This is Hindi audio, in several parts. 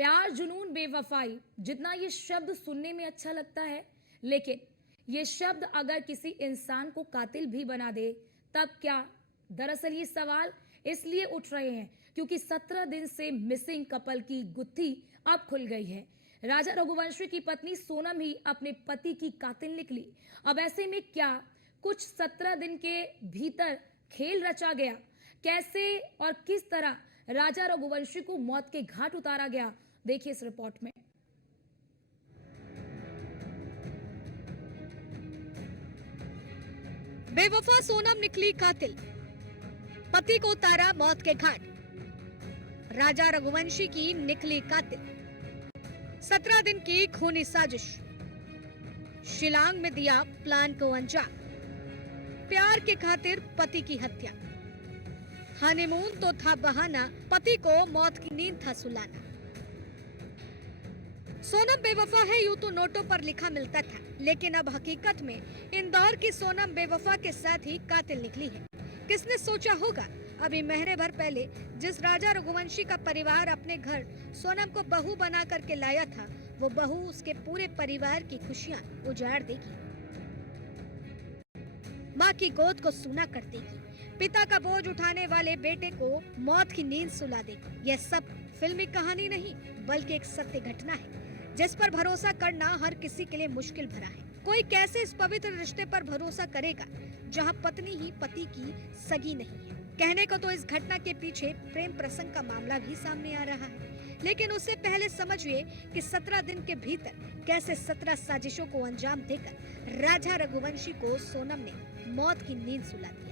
प्यार, जुनून, बेवफाई, जितना ये शब्द सुनने में अच्छा लगता है, लेकिन ये शब्द अगर किसी इंसान को कातिल भी बना दे, तब क्या? दरअसल ये सवाल इसलिए उठ रहे हैं क्योंकि 17 दिन से मिसिंग कपल की गुत्थी अब खुल गई है। राजा रघुवंशी की पत्नी सोनम ही अपने पति की कातिल निकली। अब ऐसे में क्या कुछ 17 दिन के भीतर खेल रचा गया? कैसे और किस तरह राजा रघुवंशी को मौत के घाट उतारा गया? देखिए इस रिपोर्ट में। बेवफा सोनम निकली कातिल, पति को उतारा मौत के घाट। राजा रघुवंशी की निकली कातिल, 17 दिन की खूनी साजिश, शिलांग में दिया प्लान को अंजाम। प्यार के खातिर पति की हत्या, हनीमून तो था बहाना, पति को मौत की नींद था सुलाना। सोनम बेवफा है यूं तो नोटों पर लिखा मिलता था, लेकिन अब हकीकत में इंदौर की सोनम बेवफा के साथ ही कातिल निकली है। किसने सोचा होगा, अभी महीने भर पहले जिस राजा रघुवंशी का परिवार अपने घर सोनम को बहू बना करके लाया था, वो बहू उसके पूरे परिवार की खुशियां उजाड़ देगी, माँ की गोद को सूना कर देगी, पिता का बोझ उठाने वाले बेटे को मौत की नींद सुला देगी। यह सब फिल्मी कहानी नहीं, बल्कि एक सत्य घटना है जिस पर भरोसा करना हर किसी के लिए मुश्किल भरा है। कोई कैसे इस पवित्र रिश्ते पर भरोसा करेगा जहां पत्नी ही पति की सगी नहीं है। कहने को तो इस घटना के पीछे प्रेम प्रसंग का मामला भी सामने आ रहा है, लेकिन उससे पहले समझिए कि 17 दिन के भीतर कैसे 17 साजिशों को अंजाम देकर राजा रघुवंशी को सोनम ने मौत की नींद सुला दिया।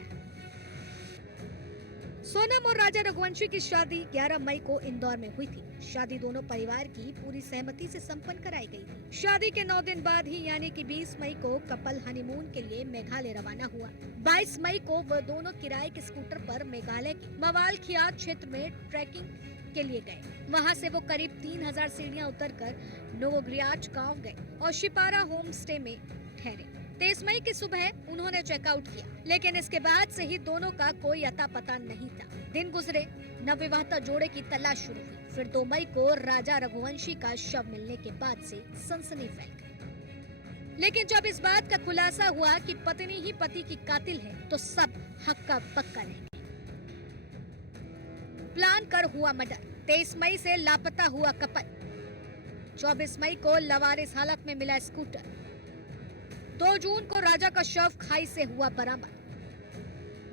सोनम और राजा रघुवंशी की शादी 11 मई को इंदौर में हुई थी। शादी दोनों परिवार की पूरी सहमति से संपन्न कराई गई थी। शादी के 9 दिन बाद ही यानी कि 20 मई को कपल हनीमून के लिए मेघालय रवाना हुआ। 22 मई को वह दोनों किराए के स्कूटर पर मेघालय के मवालखियात क्षेत्र में ट्रैकिंग के लिए गए। वहां से वो करीब 3000 सीढ़ियां उतरकर नोवोग्रियाच गांव गए और शिपारा होम स्टे में ठहरे। 23 मई की सुबह उन्होंने चेकआउट किया, लेकिन इसके बाद से ही दोनों का कोई अता पता नहीं था। दिन गुजरे, नवविवाहिता जोड़े की तलाश शुरू हुई। फिर 2 मई को राजा रघुवंशी का शव मिलने के बाद से सनसनी फैल गई। लेकिन जब इस बात का खुलासा हुआ कि पत्नी ही पति की कातिल है, तो सब हक्का बक्का रह गए। प्लान कर हुआ मर्डर। 23 मई से लापता हुआ कपल। 24 मई को लवारिस हालत में मिला स्कूटर। 2 जून को राजा का शव खाई से हुआ बरामद।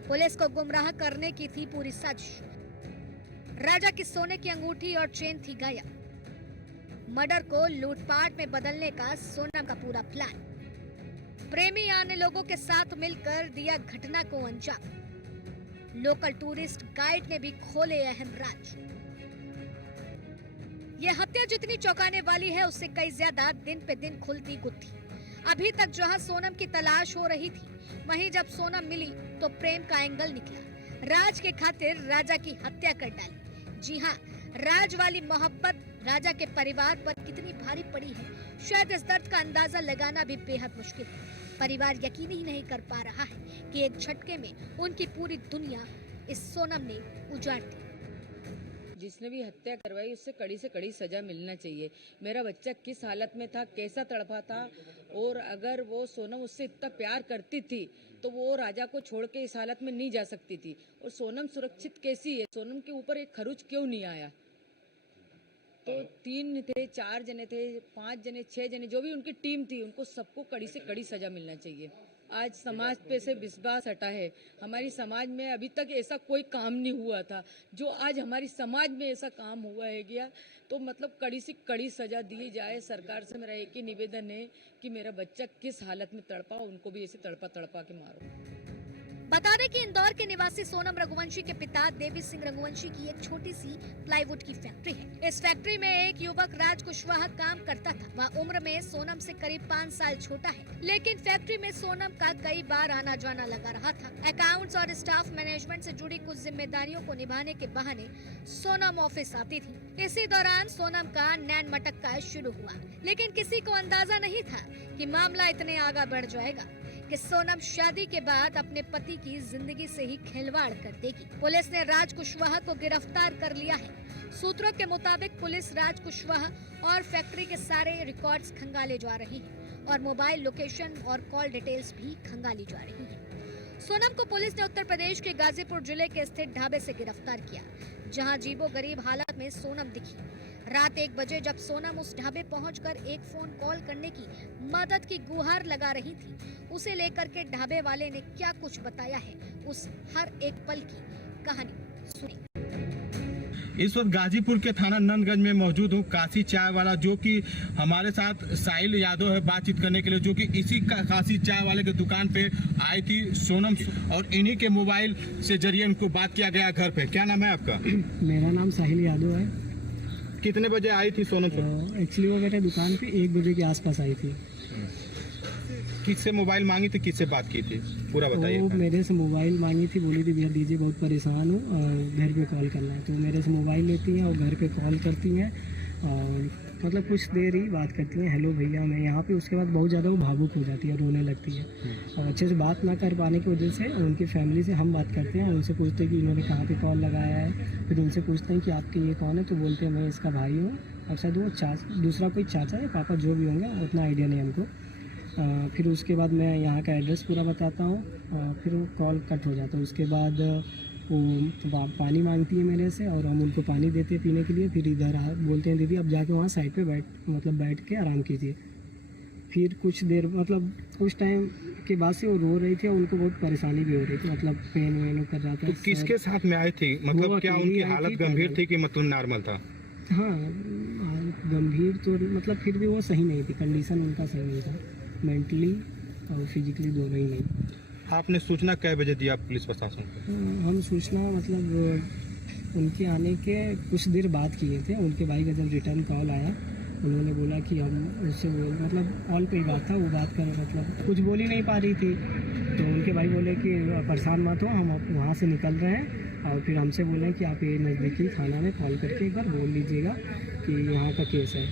पुलिस को गुमराह करने की थी पूरी साजिश। राजा की सोने की अंगूठी और चेन थी गायब। मर्डर को लूटपाट में बदलने का सोनम का पूरा प्लान। प्रेमी आने लोगों के साथ मिलकर दिया घटना को अंजाम। लोकल टूरिस्ट गाइड ने भी खोले अहम राज। यह हत्या जितनी चौंकाने वाली है, उससे कई ज्यादा दिन पे दिन खुलती गुत्थी। अभी तक जहां सोनम की तलाश हो रही थी, वहीं जब सोनम मिली तो प्रेम का एंगल निकला। राज के खातिर राजा की हत्या कर डाली। जी हाँ, राज वाली मोहब्बत राजा के परिवार पर कितनी भारी पड़ी है, शायद इस दर्द का अंदाजा लगाना भी बेहद मुश्किल है। परिवार यकीन ही नहीं कर पा रहा है कि एक झटके में उनकी पूरी दुनिया इस सोनम ने उजाड़ दी। जिसने भी हत्या करवाई उससे कड़ी से कड़ी सजा मिलना चाहिए। मेरा बच्चा किस हालत में था, कैसा तड़पा था, और अगर वो सोनम उससे इतना प्यार करती थी तो वो राजा को छोड़ के इस हालत में नहीं जा सकती थी। और सोनम सुरक्षित कैसी है? सोनम के ऊपर एक खरोच क्यों नहीं आया? तो 3 थे, 4 जने थे, 5 जने, 6 जने, जो भी उनकी टीम थी, उनको सबको कड़ी से कड़ी सजा मिलना चाहिए। आज समाज पे से विश्वास हटा है। हमारी समाज में अभी तक ऐसा कोई काम नहीं हुआ था जो आज हमारी समाज में ऐसा काम हुआ है गया। तो मतलब कड़ी से कड़ी सजा दी जाए। सरकार से मेरा एक ही निवेदन है कि मेरा बच्चा किस हालत में तड़पा, उनको भी ऐसे तड़पा तड़पा के मारो। बता दें कि इंदौर के निवासी सोनम रघुवंशी के पिता देवी सिंह रघुवंशी की एक छोटी सी प्लाईवुड की फैक्ट्री है। इस फैक्ट्री में एक युवक राज कुशवाहा काम करता था। वह उम्र में सोनम से करीब 5 साल छोटा है, लेकिन फैक्ट्री में सोनम का कई बार आना जाना लगा रहा था। अकाउंट्स और स्टाफ मैनेजमेंट से जुड़ी कुछ जिम्मेदारियों को निभाने के बहाने सोनम ऑफिस आती थी। इसी दौरान सोनम का नैन मटक्का शुरू हुआ, लेकिन किसी को अंदाजा नहीं था कि मामला इतने आगे बढ़ जाएगा। कि सोनम शादी के बाद अपने पति की जिंदगी से ही खिलवाड़ कर देगी। पुलिस ने राज कुशवाहा को गिरफ्तार कर लिया है। सूत्रों के मुताबिक पुलिस राज कुशवाहा और फैक्ट्री के सारे रिकॉर्ड्स खंगाले जा रही है और मोबाइल लोकेशन और कॉल डिटेल्स भी खंगाली जा रही है। सोनम को पुलिस ने उत्तर प्रदेश के गाजीपुर जिले के स्थित ढाबे से गिरफ्तार किया, जहां अजीबोगरीब हालत में सोनम दिखी। रात 1 बजे जब सोनम उस ढाबे पहुंचकर एक फोन कॉल करने की मदद की गुहार लगा रही थी, उसे लेकर के ढाबे वाले ने क्या कुछ बताया है, उस हर एक पल की कहानी सुनी। इस वक्त गाजीपुर के थाना नंदगंज में मौजूद हूँ। काशी चाय वाला जो कि हमारे साथ साहिल यादव है बातचीत करने के लिए, जो कि इसी काशी चाय वाले की दुकान पे आई थी सोनम, और इन्हीं के मोबाइल से जरिए उनको बात किया गया घर पे। क्या नाम है आपका? मेरा नाम साहिल यादव है। कितने बजे आई थी सोनम? एक्चुअली वो मेरे दुकान पे 1 बजे के आसपास आई थी। किससे मोबाइल मांगी थी, किससे बात की थी, पूरा बताइए। वो मेरे से मोबाइल मांगी थी, बोली थी भैया दीजिए बहुत परेशान हूँ और घर पे कॉल करना है। तो मेरे से मोबाइल लेती हैं और घर पे कॉल करती हैं और मतलब कुछ देर ही बात करती हैं, हेलो भैया मैं यहाँ पे। उसके बाद बहुत ज़्यादा वो भावुक हो जाती है, रोने लगती है और अच्छे से बात ना कर पाने की वजह से उनकी फैमिली से हम बात करते हैं। उनसे पूछते हैं कि इन्होंने कहाँ पे कॉल लगाया है। फिर उनसे पूछते हैं कि आपके ये कौन है, तो बोलते हैं मैं इसका भाई हूँ। और शायद वो दूसरा कोई चाचा या पापा जो भी होंगे उतना आइडिया नहीं हमको। फिर उसके बाद मैं यहाँ का एड्रेस पूरा बताता हूँ, फिर वो कॉल कट हो जाता है। उसके बाद वो पानी मांगती है मेरे से और हम उनको पानी देते हैं पीने के लिए। फिर इधर बोलते हैं दीदी अब जाके वहाँ साइड पे बैठ के आराम कीजिए। फिर कुछ देर मतलब कुछ टाइम के बाद से वो रो रही थी और उनको बहुत परेशानी भी हो रही थी, मतलब पेन वेन कर रहा था। तो किसके साथ में आई थी, मतलब क्या उनकी हालत गंभीर थी कि मतलब नॉर्मल था? हाँ गंभीर तो मतलब फिर भी वो सही नहीं थी, कंडीशन उनका सही नहीं था, मेंटली और फिजिकली दोनों ही नहीं। आपने सूचना कै बजे दिया पुलिस प्रशासन को? हम सूचना मतलब उनके आने के कुछ देर बाद किए थे। उनके भाई का जब रिटर्न कॉल आया उन्होंने बोला कि हम उससे मतलब कॉल पे ही बात था, वो बात कर मतलब कुछ बोल ही नहीं पा रही थी। तो उनके भाई बोले कि परेशान मत हो, हम वहाँ से निकल रहे हैं। और फिर हमसे बोले कि आप ये नज़दीकी थाना में कॉल करके एक बार बोल लीजिएगा कि यहाँ का केस है।